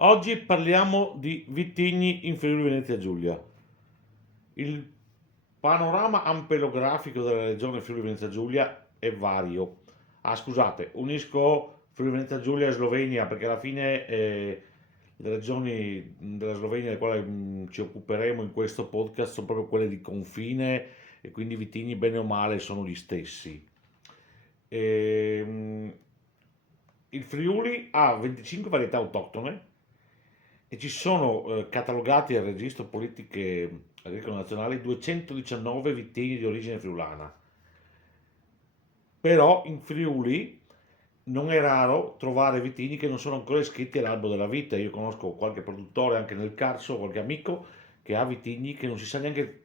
Oggi parliamo di vitigni in Friuli Venezia Giulia. Il panorama ampelografico della regione Friuli Venezia Giulia è vario. Ah, scusate, unisco Friuli Venezia Giulia e Slovenia perché alla fine le regioni della Slovenia delle quali ci occuperemo in questo podcast sono proprio quelle di confine e quindi i vitigni bene o male sono gli stessi. Ehm, il Friuli ha 25 varietà autoctone e ci sono catalogati al registro politiche agricole nazionali 219 vitigni di origine friulana. Però in Friuli non è raro trovare vitigni che non sono ancora iscritti all'albo della vita. Io conosco qualche produttore anche nel Carso, qualche amico che ha vitigni che non si sa neanche,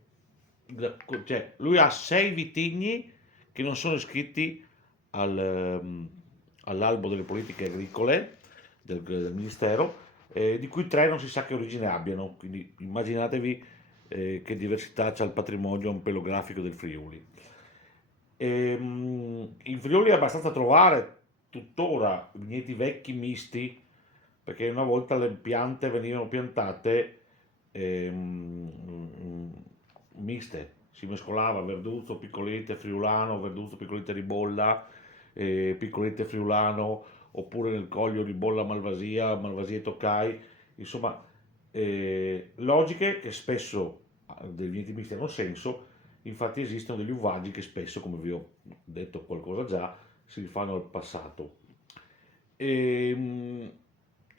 cioè lui ha 6 vitigni che non sono iscritti all'albo delle politiche agricole del Ministero, di cui 3 non si sa che origine abbiano, quindi immaginatevi che diversità c'è il patrimonio ampelografico del Friuli. In Friuli è abbastanza trovare tuttora vigneti vecchi misti, perché una volta le piante venivano piantate miste, si mescolava verduzzo, piccolette, friulano, verduzzo, piccolette, ribolla, piccolette, friulano, oppure nel coglio ribolla, malvasia, malvasia e toccai, insomma, logiche che spesso dei vigneti misti hanno senso. Infatti esistono degli uvaggi che spesso, come vi ho detto qualcosa già, si rifanno al passato.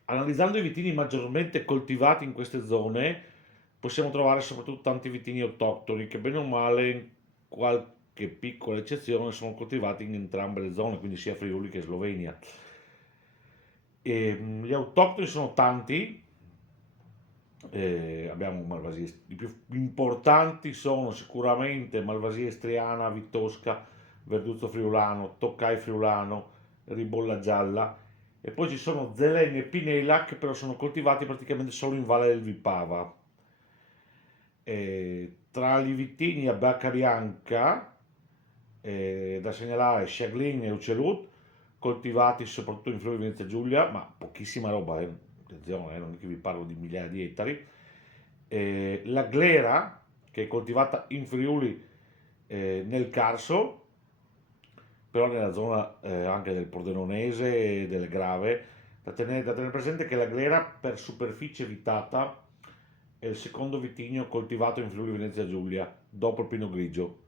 Analizzando i vitigni maggiormente coltivati in queste zone, possiamo trovare soprattutto tanti vitigni autoctoni che bene o male, in qualche piccola eccezione, sono coltivati in entrambe le zone, quindi sia Friuli che Slovenia. Gli autoctoni sono tanti, abbiamo Malvasia, i più importanti sono sicuramente Malvasia istriana, Vitosca, Verduzzo friulano, Toccai friulano, Ribolla gialla, e poi ci sono Zeleni e Pinela che però sono coltivati praticamente solo in Valle del Vipava. Tra i vitigni a Bacca Bianca da segnalare Chaglin e Uccelut, coltivati soprattutto in Friuli Venezia Giulia, ma pochissima roba, attenzione, non è che vi parlo di migliaia di ettari. La glera, che è coltivata in Friuli nel Carso, però nella zona anche del Pordenonese e del Grave, da tenere presente che la glera per superficie vitata è il secondo vitigno coltivato in Friuli Venezia Giulia, dopo il Pinot Grigio.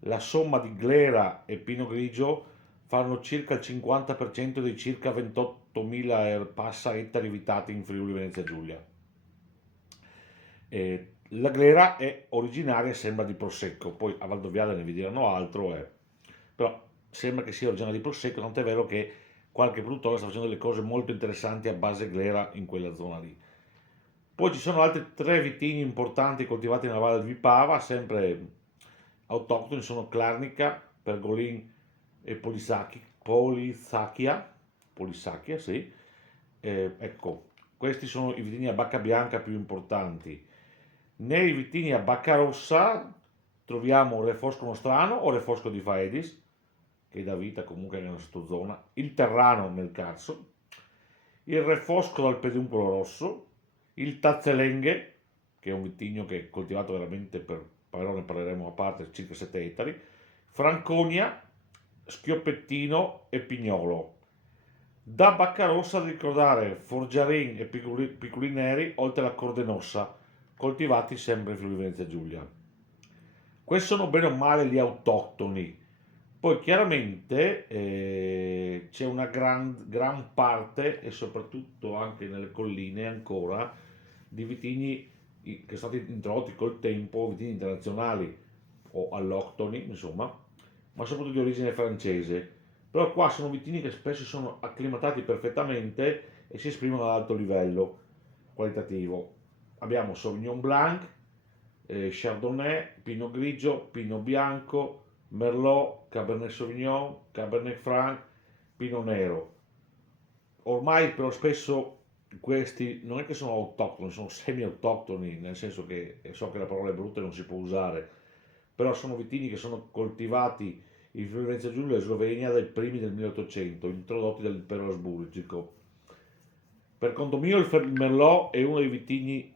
La somma di glera e Pinot Grigio fanno circa il 50% dei circa 28.000 passa ettari vitati in Friuli Venezia Giulia. La glera è originaria, sembra di Prosecco, poi a Valdovviale ne vi diranno altro, però sembra che sia originaria di Prosecco, tant'è vero che qualche produttore sta facendo delle cose molto interessanti a base glera in quella zona lì. Poi ci sono altri 3 vitigni importanti coltivati nella Valle del Vipava, sempre autoctoni, sono Clarnica, Pergolin e Polisacchia, sì. Ecco, questi sono i vitigni a bacca bianca più importanti. Nei vitigni a bacca rossa troviamo Refosco Nostrano o Refosco di Faedis, che dà vita comunque nella sottozona, il Terrano nel Carso, il Refosco dal Peduncolo Rosso, il Tazzelenghe, che è un vitigno che è coltivato veramente però ne parleremo a parte, circa 7 ettari, Franconia, Schioppettino e Pignolo. Da Baccarossa da ricordare Forgiarin e Piccolin Neri, oltre alla Cordenossa, coltivati sempre in Friuli Venezia Giulia. Questi sono bene o male gli autoctoni. Poi chiaramente c'è una gran parte, e soprattutto anche nelle colline ancora, di vitigni che sono stati introdotti col tempo, vitigni internazionali o alloctoni, insomma, ma soprattutto di origine francese. Però qua sono vitigni che spesso sono acclimatati perfettamente e si esprimono ad alto livello qualitativo. Abbiamo Sauvignon Blanc, Chardonnay, Pinot Grigio, Pinot Bianco, Merlot, Cabernet Sauvignon, Cabernet Franc, Pinot Nero. Ormai però spesso questi non è che sono autoctoni, sono semi-autoctoni, nel senso che so che la parola è brutta e non si può usare, però sono vitigni che sono coltivati in Friuli Venezia Giulia e Slovenia dai primi del 1800, introdotti dall'impero asburgico. Per conto mio il Merlot è uno dei vitigni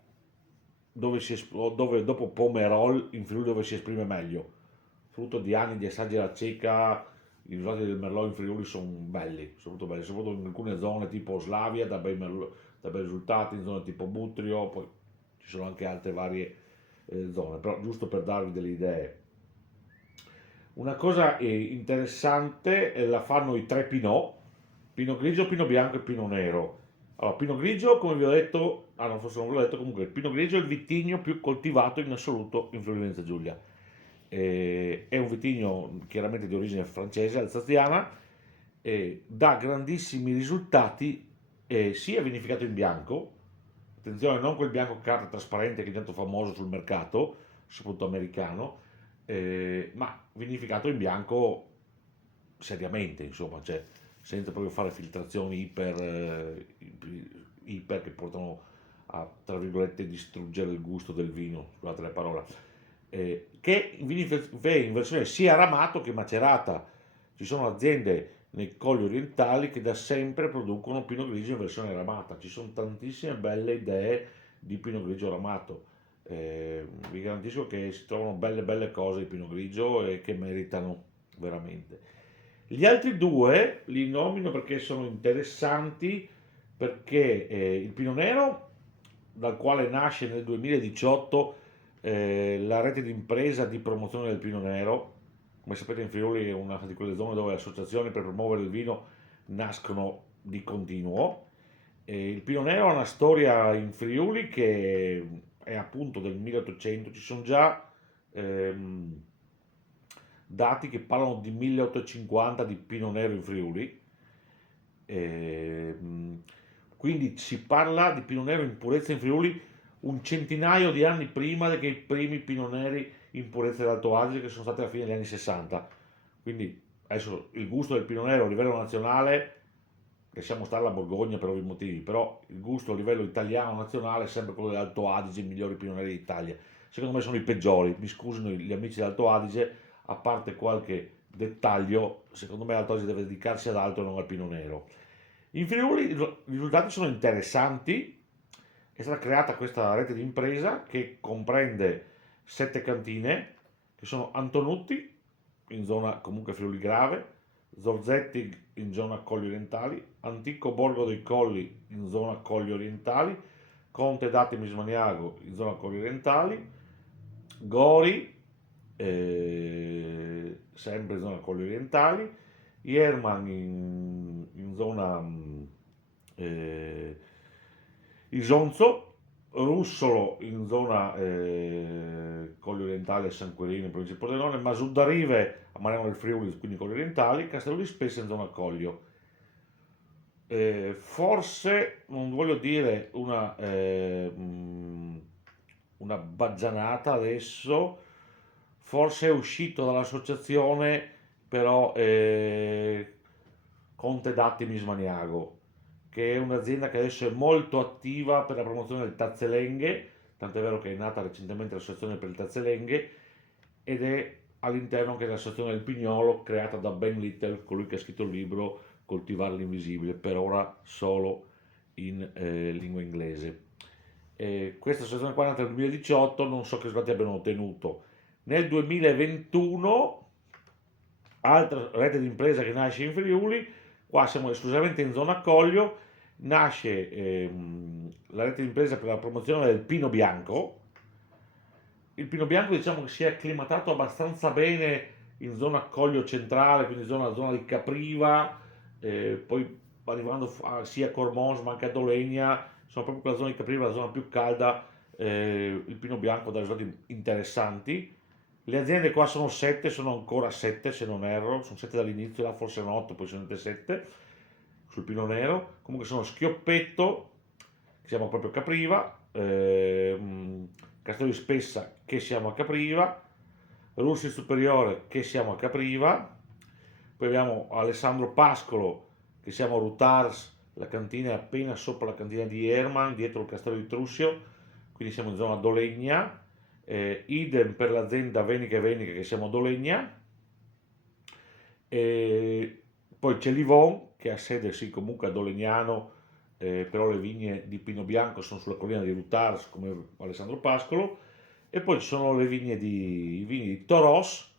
dove dopo Pomerol in Friuli dove si esprime meglio, frutto di anni di assaggi alla cieca. I risultati del Merlot in Friuli sono belli, soprattutto in alcune zone tipo Slavia da bei risultati, in zone tipo Butrio, poi ci sono anche altre varie zone, però giusto per darvi delle idee. Una cosa interessante la fanno i tre Pinot, Pinot grigio, Pinot bianco e Pinot nero. Allora, Pinot grigio, come vi ho detto, no, forse non ve l'ho detto, comunque il Pinot grigio è il vitigno più coltivato in assoluto in Friuli Venezia Giulia. È un vitigno chiaramente di origine francese, alsaziana, dà grandissimi risultati, sia vinificato in bianco, attenzione, non quel bianco carta trasparente che è tanto famoso sul mercato, soprattutto americano, ma vinificato in bianco seriamente, insomma, cioè senza proprio fare filtrazioni iper che portano a, tra virgolette, distruggere il gusto del vino, scusate la parola, che è in versione sia ramato che macerata. Ci sono aziende nei colli orientali che da sempre producono Pinot Grigio in versione ramata, ci sono tantissime belle idee di Pinot Grigio ramato. Vi garantisco che si trovano belle cose di Pinot Grigio e che meritano veramente. Gli altri due li nomino perché sono interessanti, perché il Pinot Nero, dal quale nasce nel 2018 la rete di impresa di promozione del Pinot Nero. Come sapete in Friuli è una di quelle zone dove le associazioni per promuovere il vino nascono di continuo. Il Pinot Nero ha una storia in Friuli che è appunto del 1800, ci sono già ehm, dati che parlano di 1850 di Pinot Nero in Friuli. Ehm, quindi si parla di Pinot Nero in purezza in Friuli un centinaio di anni prima che i primi Pinot Neri in purezza dell'Alto Adige, che sono stati alla fine degli anni 60. Quindi adesso il gusto del Pinot Nero a livello nazionale, lasciamo stare la Borgogna per ovvi motivi, però il gusto a livello italiano nazionale è sempre quello dell'Alto Adige, i migliori Pinot Neri d'Italia. Secondo me sono i peggiori, mi scusino gli amici dell'Alto Adige, a parte qualche dettaglio, secondo me l'Alto Adige deve dedicarsi ad altro e non al Pinot Nero. In Friuli i risultati sono interessanti, è stata creata questa rete di impresa che comprende 7 cantine, che sono Antonutti, in zona comunque Friuli Grave, Zorzetti in zona Colli Orientali, Antico Borgo dei Colli in zona Colli Orientali, Conte d'Atemi Maniago in zona Colli Orientali, Gori, sempre in zona Colli Orientali, Ierman in zona eh, Isonzo, Russolo in zona Colli Orientali e San Quirino in provincia di Pordenone, Masuddarive a Mariano del Friuli, quindi Colli Orientali, Castello di Spessa in zona Coglio. Forse non voglio dire una baggianata adesso, forse è uscito dall'associazione però Conte d'Attimis Maniago, che è un'azienda che adesso è molto attiva per la promozione del Tazzolenghe, tant'è vero che è nata recentemente l'associazione per il Tazzolenghe ed è all'interno anche dell'associazione del Pignolo creata da Ben Little, colui che ha scritto il libro Coltivare l'invisibile, per ora solo in lingua inglese. Questa associazione qua è nata nel 2018, non so che risultati abbiano ottenuto. Nel 2021, altra rete di impresa che nasce in Friuli, qua siamo esclusivamente in zona Coglio, nasce la rete di impresa per la promozione del Pino Bianco. Il Pino Bianco diciamo che si è acclimatato abbastanza bene in zona Coglio centrale, quindi zona di Capriva, poi arrivando sia a Cormons ma anche a Dolegna, sono proprio quella zona di Capriva, la zona più calda, il Pino Bianco dà risultati interessanti. Le aziende qua sono 7, sono ancora 7 se non erro, sono 7 dall'inizio, là forse erano 8, poi sono diventate 7 sul Pino Nero. Comunque sono Schioppetto, che siamo proprio a Capriva, Castello di Spessa, che siamo a Capriva, Russi Superiore, che siamo a Capriva, poi abbiamo Alessandro Pascolo, che siamo a Rutars, la cantina è appena sopra la cantina di Erman, dietro il Castello di Trussio, quindi siamo in zona Dolegna. Idem per l'azienda Venica e Venica, che siamo a Dolegna. Poi c'è Livon che ha sede sì comunque a Dolegnano, però le vigne di Pino Bianco sono sulla collina di Rutars come Alessandro Pascolo, e poi ci sono le vigne i vini di Toros,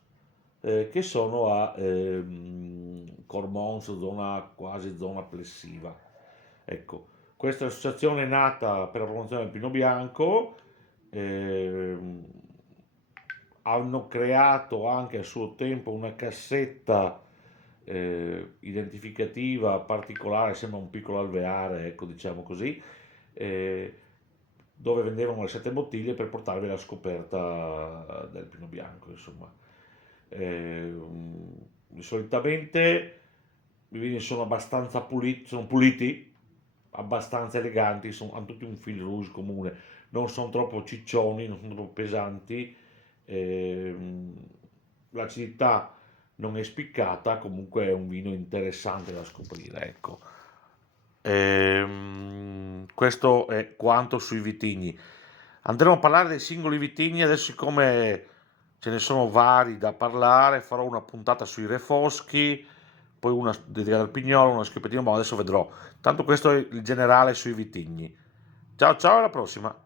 che sono a Cormons, quasi zona plessiva. Ecco, questa associazione è nata per la promozione del Pino Bianco, ehm, hanno creato anche a suo tempo una cassetta identificativa particolare, sembra un piccolo alveare, ecco, diciamo così, eh, dove vendevano le 7 bottiglie per portarvi alla scoperta del Pino Bianco, insomma. Eh, Solitamente i vini sono abbastanza puliti, sono puliti, abbastanza eleganti, hanno tutti un fil rouge comune, non sono troppo ciccioni, non sono troppo pesanti, ehm, l'acidità non è spiccata, comunque è un vino interessante da scoprire, ecco. Questo è quanto sui vitigni. Andremo a parlare dei singoli vitigni, adesso siccome ce ne sono vari da parlare, farò una puntata sui refoschi, poi una dedicata al pignolo, una schioppettino, ma adesso vedrò. Tanto questo è il generale sui vitigni. Ciao ciao, alla prossima!